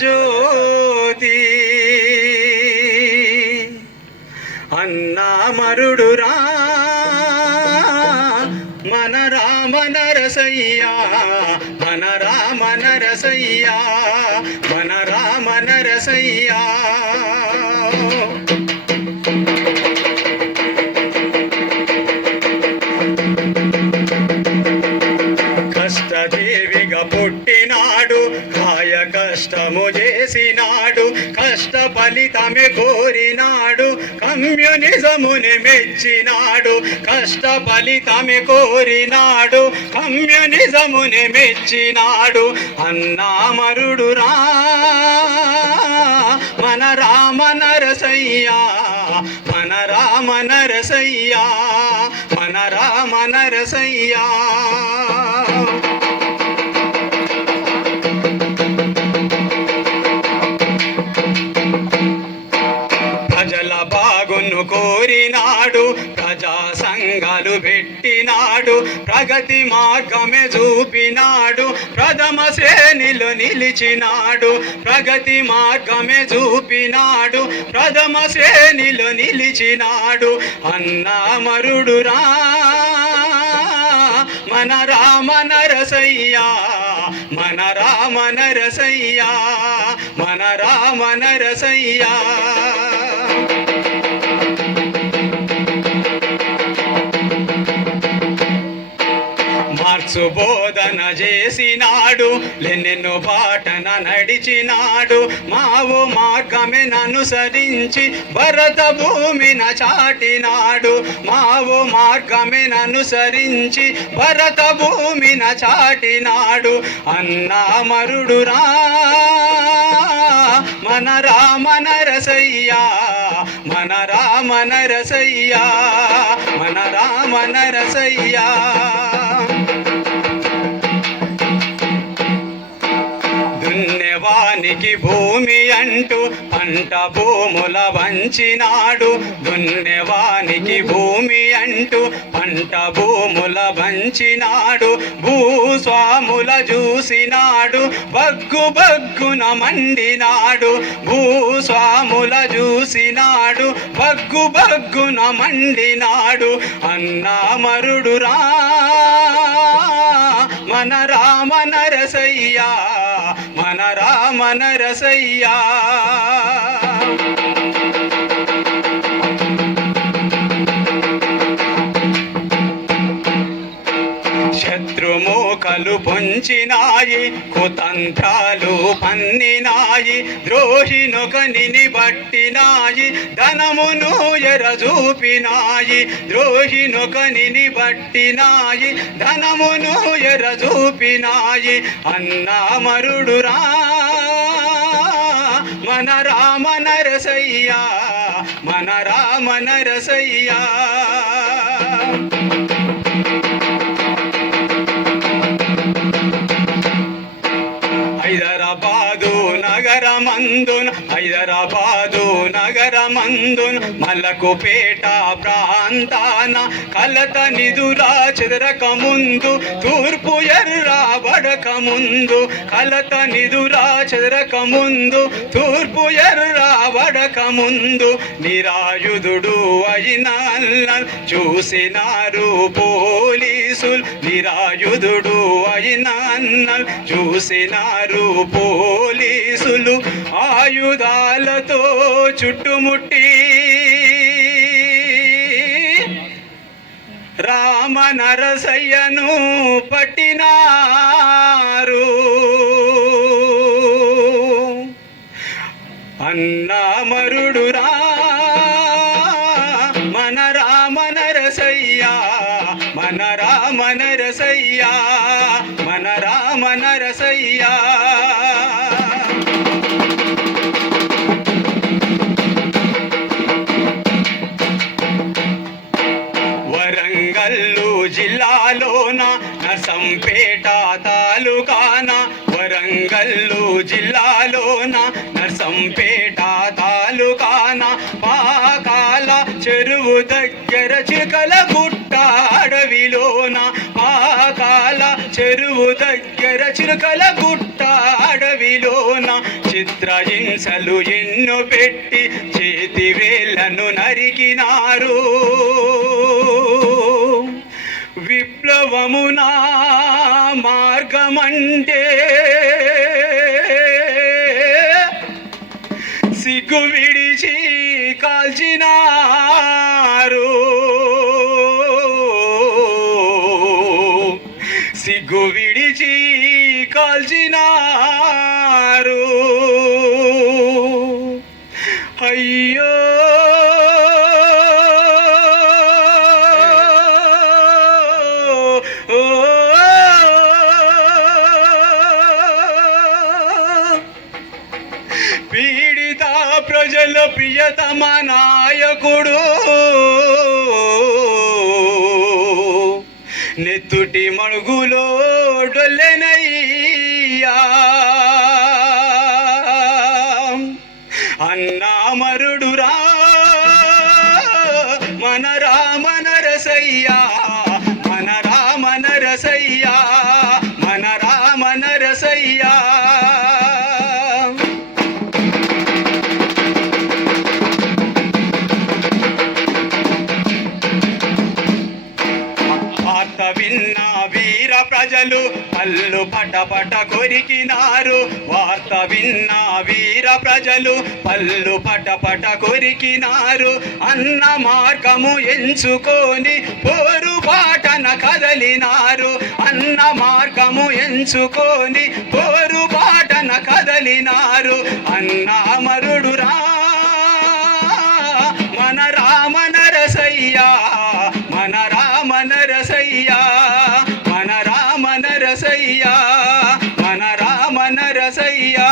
జ్యోతి అన్నామరుడురా మన రామ నరసయ్యా, మన రామ నరసయ్యా, మన రామ నరసయ్యా. కష్టజీవిగా పుట్టినాడు, కాయ కష్టము చేసినాడు, కష్ట ఫలితమే కోరినాడు, కమ్యూనిజముని మెచ్చినాడు. కష్ట ఫలితమే కోరినాడు, కమ్యూనిజముని మెచ్చినాడు. అన్నామరుడురా మన రామ నరసయ్యా, మన రామ నరసయ్యా, మన రామ నరసయ్యా. ప్రజల బాగును కోరినాడు, ప్రజా సంఘాలు పెట్టినాడు, ప్రగతి మార్గమే చూపినాడు, ప్రథమ శ్రేణిలో నిలిచినాడు. ప్రగతి మార్గమే చూపినాడు, ప్రథమ శ్రేణిలో నిలిచినాడు. అన్నామరుడురా మన రామ నరసయ్యా, మన రామ నరసయ్యా, మన రామ నరసయ్యా. మార్క్సు బోధన చేసినాడు, లెనిన్ బాటన నడిచినాడు, మావో మార్గమే అనుసరించి భరత భూమిన చాటినాడు. మావో మార్గమే అనుసరించి భరత భూమిన చాటినాడు. అన్నామరుడురా మన రామ నరసయ్యా, మన రామ నరసయ్యా, మన రామ నరసయ్యా. దున్నేవానికి భూమి అంటూ పంట భూముల వంచినాడు. దున్నేవానికి భూమి అంటూ పంట భూముల వంచినాడు. భూస్వాముల చూసినాడు, బగ్గు బగ్గున మండినాడు. భూస్వాముల చూసినాడు, బగ్గు బగ్గున మండినాడు. అన్నామరుడురా మన రామ నరసయ్యా, మన రామ నరసయ్యా. శత్రుమూకలు పొంచినాయి, కుతంత్రాలు పన్నినాయి, ద్రోహినొకనిని బట్టినాయి, ధనమును ఎరజూపినాయి. ద్రోహినొకనిని బట్టినాయి, ధనమును ఎరజూపినాయి. అన్నామరుడురా మన రామ నరసయ్యా, మన రామ నరసయ్యా. హైదరాబాదు నగరమందున, హైదరాబాదు నగరమందున, మలకుపేట ప్రాంతాన కలత నిదురా చెదరక ముందు, తూర్పు ఎర్రా బడక ముందు. కలత నిదురా చెదరక ముందు, తూర్పు ఎర్రా బడక ముందు. నిరాయుధుడు అయిన అల్లల్ చూసినారు పోలీసులు, నిరాయుధుడు అయిన అన్నల్ చూసినారు పోలీసులు. ఆయుధాలతో చుట్టుముట్టి రామ నరసయ్యను పట్టినారు. అన్నామరుడురా మన రామ నరసయ్యా, మన రామ నరసయ్యా, మన రామ నరసయ్యా. వరంగల్లు జిల్లాలోన నర్సంపేట తాలూకాన, వరంగల్లు జిల్లాలోన నర్సంపేట తాలూకాన, పాకాల చెరువు దగ్గర చికల గుట్ట అడవిలోన, పాకాల చెరువు దగ్గర చిలుకల గుట్ట అడవిలోన చిత్రహింసలు ఎన్నో పెట్టి చేతి వేళ్లను నరికినారు. విప్లవమునా మార్గమంటే సిగ్గు విడిచి కాల్చినారు. సిగ్గు విడిచి కాల్చినారు. అయ్యో పీడిత ప్రజల ప్రియతమ నాయకుడు నెత్తుటి మణుగులో డొల్లెనయ్యా. అన్నామరుడురా మన రామన రసయ్యా, మన రామన రసయ్యా, మన రామన రసయ్యా. విన్న వీర ప్రజలు పళ్ళు పటపట కొరికినారు. వార్త విన్న వీర ప్రజలు పళ్ళు పటపట కొరికినారు. అన్న మార్గము ఎంచుకొని పోరు బాటన కదలినారు. అన్న మార్గము ఎంచుకొని పోరు బాటన కదలినారు. అన్న అమరుడురా మన రామన రసయ్యా, మన రామన రసయ్యా, మన రామన రసయ్యా, మన రామన రసయ్యా.